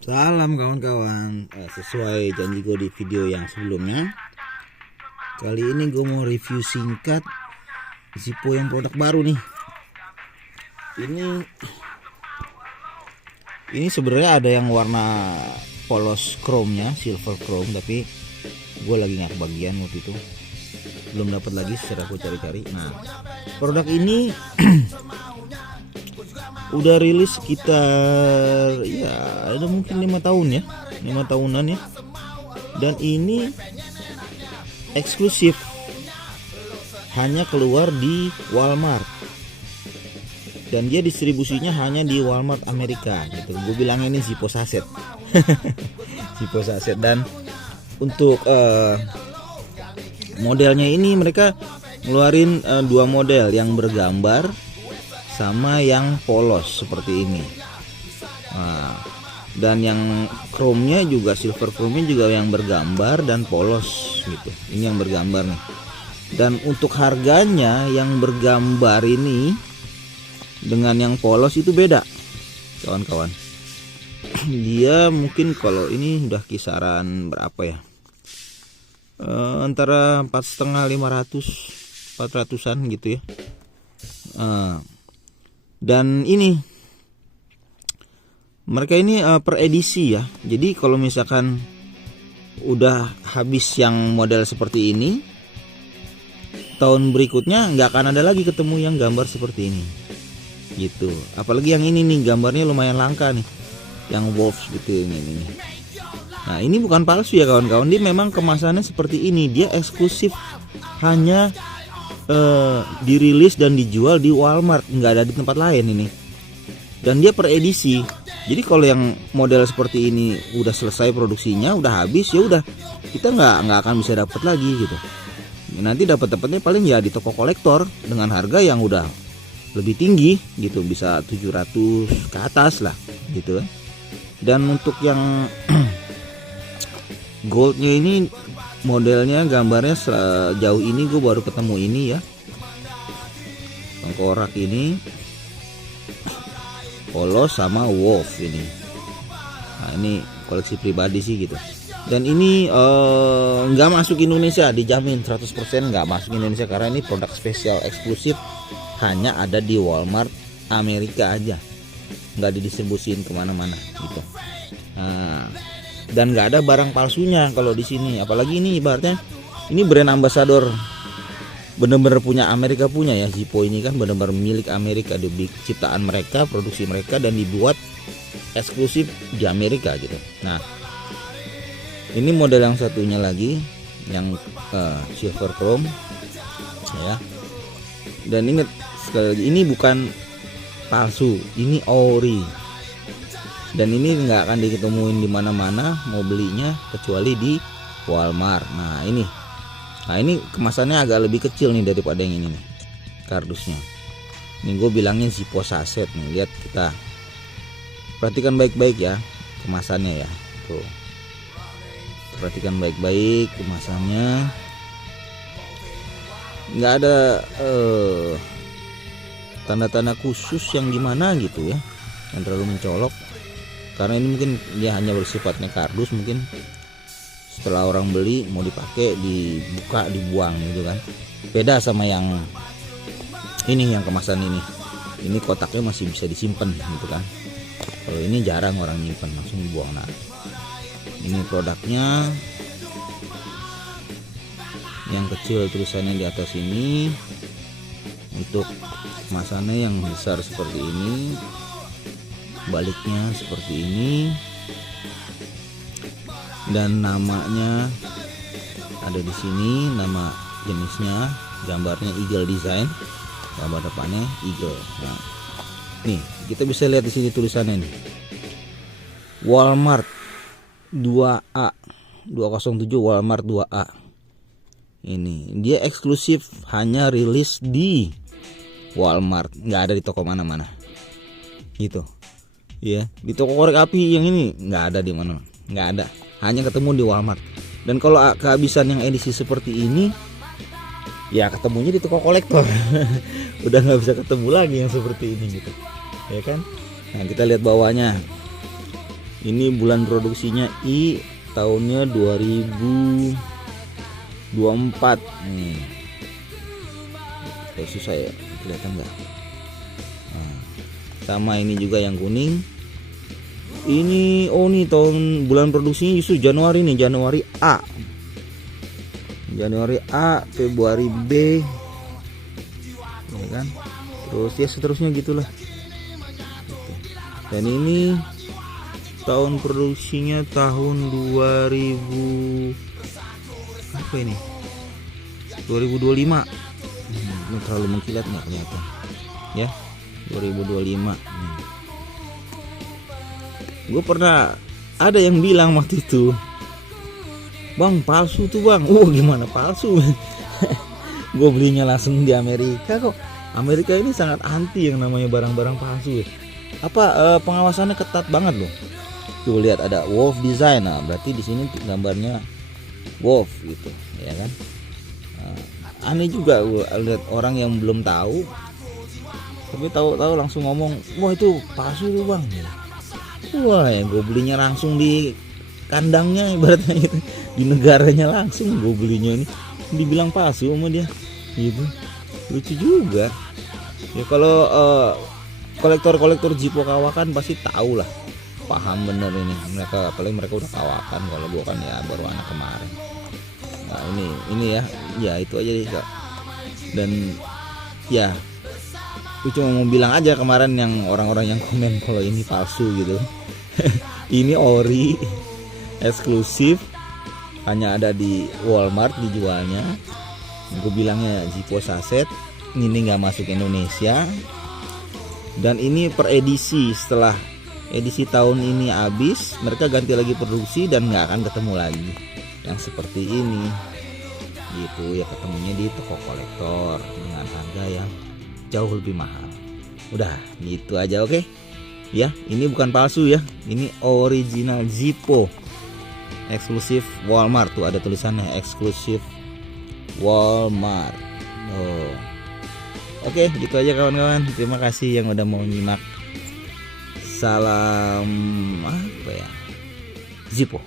Salam kawan-kawan. Sesuai janji gue di video yang sebelumnya, kali ini gue mau review singkat Zippo yang produk baru nih. Ini sebenarnya ada yang warna polos chrome-nya, silver chrome, tapi gue lagi nggak kebagian waktu itu, belum dapat lagi secara gue cari-cari. Nah, produk ini udah rilis sekitar ya ada mungkin 5 tahun ya, 5 tahunan ya. Dan ini eksklusif, hanya keluar di Walmart, dan dia distribusinya hanya di Walmart Amerika gitu. Gue bilang ini Zippo saset. Zippo saset. Dan untuk modelnya ini mereka ngeluarin dua model, yang bergambar sama yang polos seperti ini. Nah, dan yang chrome-nya juga, silver chrome-nya juga yang bergambar dan polos gitu. Ini yang bergambar nih. Dan untuk harganya yang bergambar ini dengan yang polos itu beda, kawan-kawan. Dia mungkin kalau ini udah kisaran berapa ya? Antara 4,5 400-an gitu ya. Dan ini mereka ini per edisi ya. Jadi kalau misalkan udah habis yang model seperti ini, tahun berikutnya nggak akan ada lagi ketemu yang gambar seperti ini gitu. Apalagi yang ini nih, gambarnya lumayan langka nih, yang wolves gitu ini. Nah, ini bukan palsu ya kawan-kawan, dia memang kemasannya seperti ini. Dia eksklusif, hanya dirilis dan dijual di Walmart, nggak ada di tempat lain ini. Dan dia per edisi. Jadi kalau yang model seperti ini udah selesai produksinya, udah habis, ya udah kita nggak akan bisa dapat lagi gitu. Nanti dapatnya paling ya di toko kolektor dengan harga yang udah lebih tinggi gitu, bisa 700 ke atas lah gitu. Dan untuk yang goldnya ini, modelnya gambarnya sejauh ini gue baru ketemu ini ya, tengkorak ini polos sama wolf ini. Nah, ini koleksi pribadi sih gitu. Dan ini nggak masuk Indonesia, dijamin 100% nggak masuk Indonesia, karena ini produk spesial eksklusif, hanya ada di Walmart Amerika aja, nggak didistribusin kemana-mana gitu. Nah, dan nggak ada barang palsunya kalau di sini. Apalagi ini ibaratnya ini brand ambassador, bener-bener punya Amerika punya ya. Zippo ini kan bener-bener milik Amerika, ciptaan mereka, produksi mereka, dan dibuat eksklusif di Amerika gitu. Nah, ini model yang satunya lagi, yang silver chrome ya. Dan ingat sekali lagi, ini bukan palsu, ini ori. Dan ini nggak akan diketemuin di mana-mana mau belinya kecuali di Walmart. Nah ini kemasannya agak lebih kecil nih daripada yang ini nih, kardusnya. Ini gue bilangin Zippo saset nih. Lihat, kita perhatikan baik-baik ya kemasannya ya. Tuh, perhatikan baik-baik kemasannya. Nggak ada tanda-tanda khusus yang gimana gitu ya, yang terlalu mencolok. Karena ini mungkin dia hanya bersifatnya kardus, mungkin setelah orang beli mau dipakai, dibuka, dibuang gitu kan. Beda sama yang ini, yang kemasan ini kotaknya masih bisa disimpan gitu kan. Kalau ini jarang orang nyimpan, langsung dibuang. Nah, ini produknya yang kecil tulisannya di atas ini. Untuk kemasannya yang besar seperti ini, baliknya seperti ini, dan namanya ada di sini, nama jenisnya, gambarnya eagle design, gambar depannya eagle. Nah, nih kita bisa lihat di sini tulisannya nih, Walmart 2A 207, Walmart 2A. Ini dia eksklusif, hanya rilis di Walmart, nggak ada di toko mana-mana gitu ya. Di toko korek api yang ini nggak ada, di mana nggak ada, hanya ketemu di Walmart. Dan kalau kehabisan yang edisi seperti ini, ya ketemunya di toko kolektor. Udah nggak bisa ketemu lagi yang seperti ini gitu ya kan. Nah, kita lihat bawahnya. Ini bulan produksinya I, tahunnya 2024. Kayak susah ya, kelihatan nggak? Nah, sama ini juga yang kuning. Ini nih tahun bulan produksinya justru Januari nih, Januari A, Februari B, ya kan? Terus ya seterusnya gitulah. Dan ini tahun produksinya tahun 2000 apa ini? 2025. Ini terlalu mengkilat nggak kelihatan? Ya, 2025. Gue pernah ada yang bilang waktu itu, bang palsu tuh bang. Gimana palsu? Gue belinya langsung di Amerika kok. Amerika ini sangat anti yang namanya barang-barang palsu. Pengawasannya ketat banget loh. Tuh lihat ada wolf design. Nah, berarti di sini gambarnya wolf gitu, ya kan? Aneh juga gue lihat orang yang belum tahu, tapi tahu langsung ngomong, wah itu palsu tuh bang. Wah ya gue belinya langsung di kandangnya ibaratnya gitu, di negaranya langsung gue belinya, ini dibilang palsu sama dia gitu. Lucu juga ya. Kalau kolektor Zippo kawakan pasti tahu lah, paham bener ini mereka, apalagi mereka udah kawakan. Kalau gue kan ya baru anak kemarin. Nah ini ya itu aja deh Kak. Dan ya gue cuma mau bilang aja kemarin yang orang-orang yang komen kalau ini palsu gitu. Ini ori eksklusif, hanya ada di Walmart dijualnya. Gue bilangnya Zippo saset, ini nggak masuk Indonesia. Dan ini per edisi, setelah edisi tahun ini habis, mereka ganti lagi produksi dan nggak akan ketemu lagi yang seperti ini gitu ya. Ketemunya di toko kolektor dengan harga yang jauh lebih mahal. Udah gitu aja, oke ya. Ini bukan palsu ya, ini original Zippo eksklusif Walmart. Tuh ada tulisannya eksklusif Walmart. Oke gitu aja kawan-kawan. Terima kasih yang udah mau nyimak. Salam apa ya, Zippo.